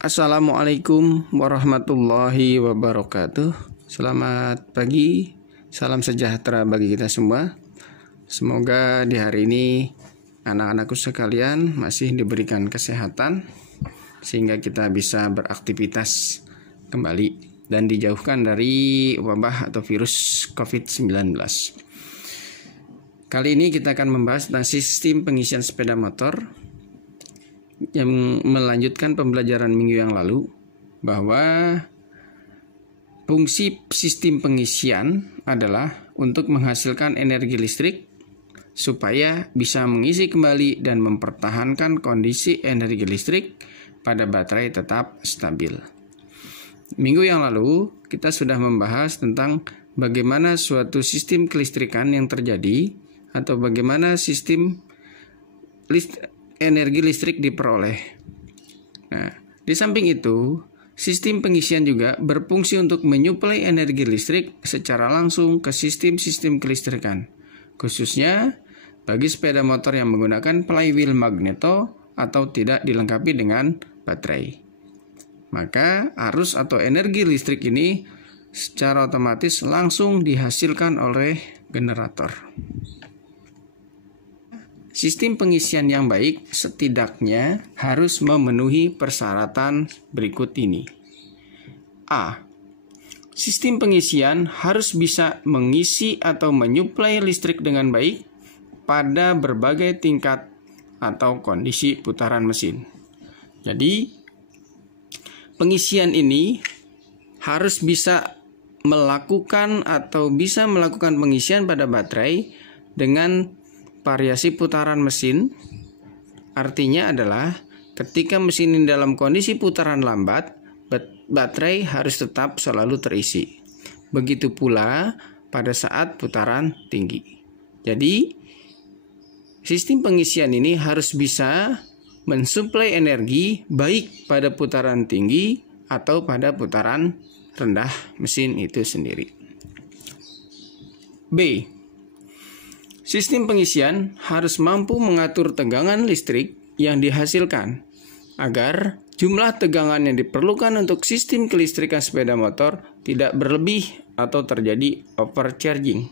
Assalamualaikum warahmatullahi wabarakatuh. Selamat pagi, salam sejahtera bagi kita semua. Semoga di hari ini anak-anakku sekalian masih diberikan kesehatan sehingga kita bisa beraktivitas kembali dan dijauhkan dari wabah atau virus COVID-19. Kali ini kita akan membahas tentang sistem pengisian sepeda motor yang melanjutkan pembelajaran minggu yang lalu, bahwa fungsi sistem pengisian adalah untuk menghasilkan energi listrik supaya bisa mengisi kembali dan mempertahankan kondisi energi listrik pada baterai tetap stabil. Minggu yang lalu kita sudah membahas tentang bagaimana suatu sistem kelistrikan yang terjadi atau bagaimana sistem energi listrik diperoleh. Nah, di samping itu, sistem pengisian juga berfungsi untuk menyuplai energi listrik secara langsung ke sistem-sistem kelistrikan, khususnya bagi sepeda motor yang menggunakan flywheel magneto atau tidak dilengkapi dengan baterai. Maka arus atau energi listrik ini secara otomatis langsung dihasilkan oleh generator. Sistem pengisian yang baik setidaknya harus memenuhi persyaratan berikut ini. A. Sistem pengisian harus bisa mengisi atau menyuplai listrik dengan baik pada berbagai tingkat atau kondisi putaran mesin. Jadi, pengisian ini harus bisa melakukan pengisian pada baterai dengan variasi putaran mesin. Artinya adalah ketika mesin ini dalam kondisi putaran lambat, baterai harus tetap selalu terisi. Begitu pula pada saat putaran tinggi. Jadi, sistem pengisian ini harus bisa mensuplai energi baik pada putaran tinggi atau pada putaran rendah mesin itu sendiri. B. Sistem pengisian harus mampu mengatur tegangan listrik yang dihasilkan agar jumlah tegangan yang diperlukan untuk sistem kelistrikan sepeda motor tidak berlebih atau terjadi overcharging.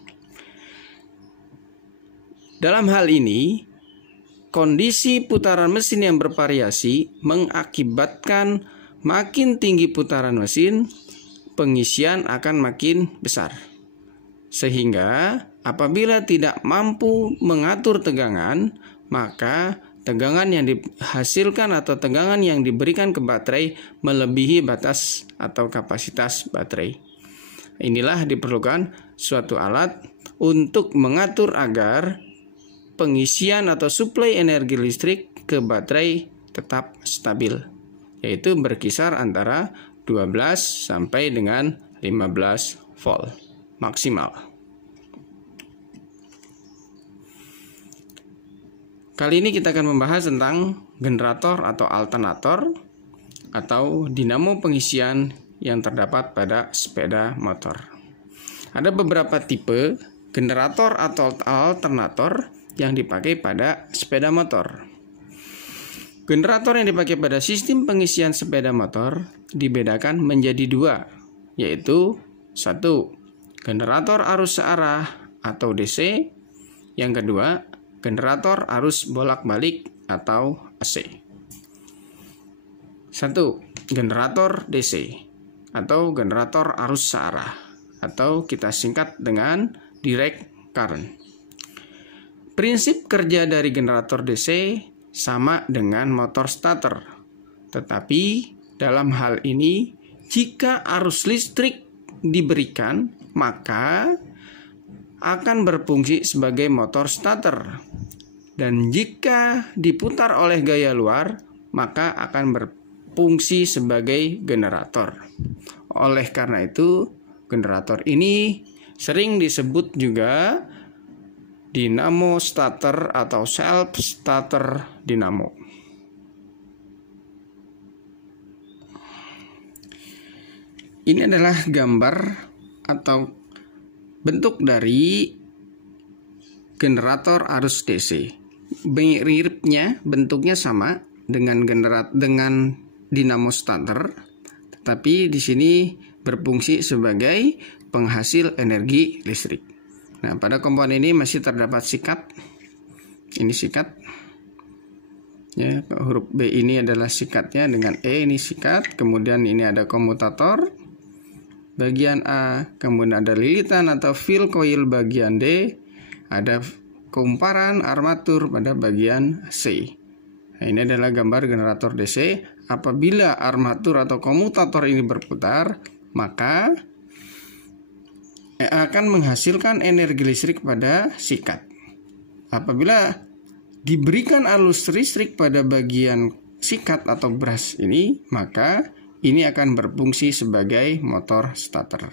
Dalam hal ini, kondisi putaran mesin yang bervariasi mengakibatkan makin tinggi putaran mesin, pengisian akan makin besar. Sehingga apabila tidak mampu mengatur tegangan, maka tegangan yang dihasilkan atau tegangan yang diberikan ke baterai melebihi batas atau kapasitas baterai. Inilah diperlukan suatu alat untuk mengatur agar pengisian atau suplai energi listrik ke baterai tetap stabil, yaitu berkisar antara 12 sampai dengan 15 volt maksimal. Kali ini kita akan membahas tentang generator atau alternator atau dinamo pengisian yang terdapat pada sepeda motor. Ada beberapa tipe generator atau alternator yang dipakai pada sepeda motor. Generator yang dipakai pada sistem pengisian sepeda motor dibedakan menjadi dua, yaitu 1. Generator arus searah atau DC. Yang kedua, generator arus bolak-balik atau AC. 1. Generator DC atau generator arus searah atau kita singkat dengan direct current. Prinsip kerja dari generator DC sama dengan motor starter. Tetapi dalam hal ini jika arus listrik diberikan, maka akan berfungsi sebagai motor starter. Dan jika diputar oleh gaya luar, maka akan berfungsi sebagai generator. Oleh karena itu, generator ini sering disebut juga dinamo starter atau self starter dinamo. Ini adalah gambar atau bentuk dari generator arus DC. Miripnya bentuknya sama dengan dinamo starter, tetapi di sini berfungsi sebagai penghasil energi listrik. Nah, pada komponen ini masih terdapat sikat. Ini sikat. Ya, huruf B ini adalah sikatnya, dengan E ini sikat. Kemudian ini ada komutator bagian A, kemudian ada lilitan atau fill coil bagian D, ada kumparan armatur pada bagian C. Nah, ini adalah gambar generator DC. Apabila armatur atau komutator ini berputar, maka akan menghasilkan energi listrik pada sikat. Apabila diberikan arus listrik pada bagian sikat atau brush ini, maka ini akan berfungsi sebagai motor starter.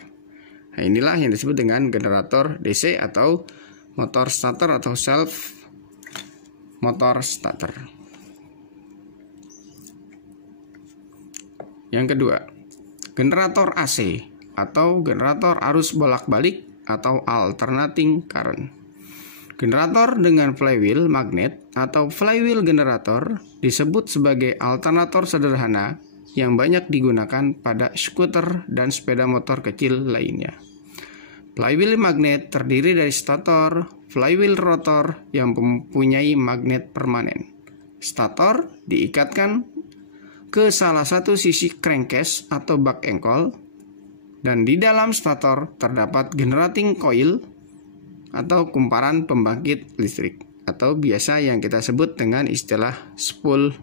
Nah, inilah yang disebut dengan generator DC atau motor starter atau self motor starter. Yang kedua, generator AC atau generator arus bolak-balik atau alternating current. Generator dengan flywheel magnet atau flywheel generator disebut sebagai alternator sederhana yang banyak digunakan pada skuter dan sepeda motor kecil lainnya. Flywheel magnet terdiri dari stator, flywheel rotor yang mempunyai magnet permanen. Stator diikatkan ke salah satu sisi crankcase atau bak engkol, dan di dalam stator terdapat generating coil atau kumparan pembangkit listrik, atau biasa yang kita sebut dengan istilah spool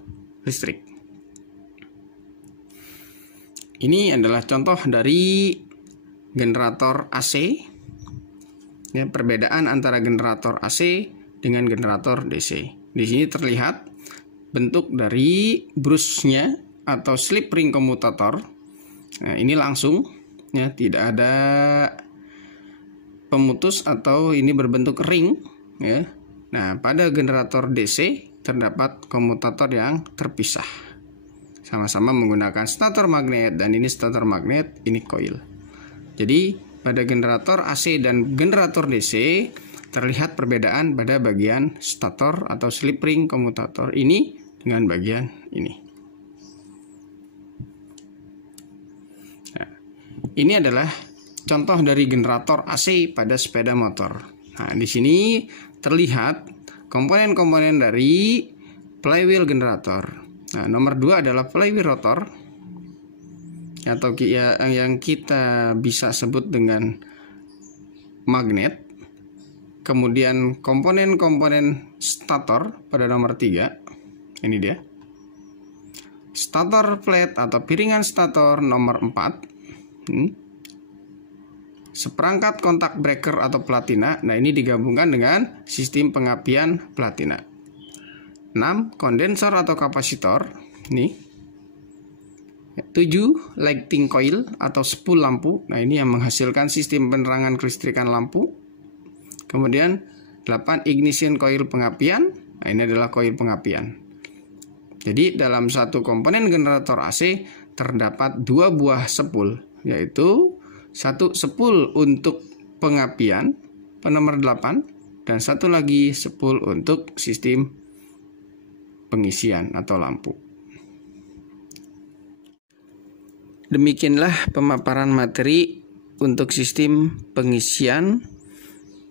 listrik. Ini adalah contoh dari generator AC. Ya, perbedaan antara generator AC dengan generator DC. Di sini terlihat bentuk dari brushnya atau slip ring komutator. Nah, ini langsung, ya, tidak ada pemutus atau ini berbentuk ring, ya. Nah, pada generator DC terdapat komutator yang terpisah, sama-sama menggunakan stator magnet, dan ini stator magnet, ini coil. Jadi pada generator AC dan generator DC terlihat perbedaan pada bagian stator atau slip ring komutator ini dengan bagian ini. Nah, ini adalah contoh dari generator AC pada sepeda motor. Nah, di sini terlihat komponen-komponen dari flywheel generator. Nah, nomor 2 adalah flywheel rotor, atau yang kita bisa sebut dengan magnet. Kemudian komponen-komponen stator pada nomor 3. Ini dia. Stator plate atau piringan stator nomor 4. Seperangkat kontak breaker atau platina. Nah, ini digabungkan dengan sistem pengapian platina. 6. Kondensor atau kapasitor. Nih. 7. Lighting coil atau spool lampu. Nah, ini yang menghasilkan sistem penerangan kelistrikan lampu. Kemudian 8. Ignition coil pengapian. Nah, ini adalah koil pengapian. Jadi dalam satu komponen generator AC terdapat 2 buah spool, yaitu satu spool untuk pengapian nomor 8 dan satu lagi spool untuk sistem pengisian atau lampu. Demikianlah pemaparan materi untuk sistem pengisian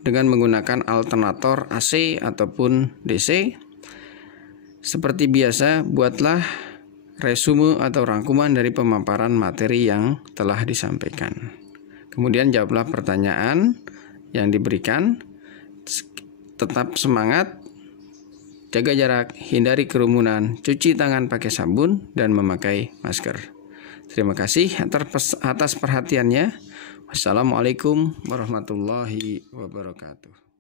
dengan menggunakan alternator AC ataupun DC. Seperti biasa, buatlah resume atau rangkuman dari pemaparan materi yang telah disampaikan. Kemudian jawablah pertanyaan yang diberikan. Tetap semangat, jaga jarak, hindari kerumunan, cuci tangan pakai sabun, dan memakai masker. Terima kasih atas perhatiannya. Wassalamualaikum warahmatullahi wabarakatuh.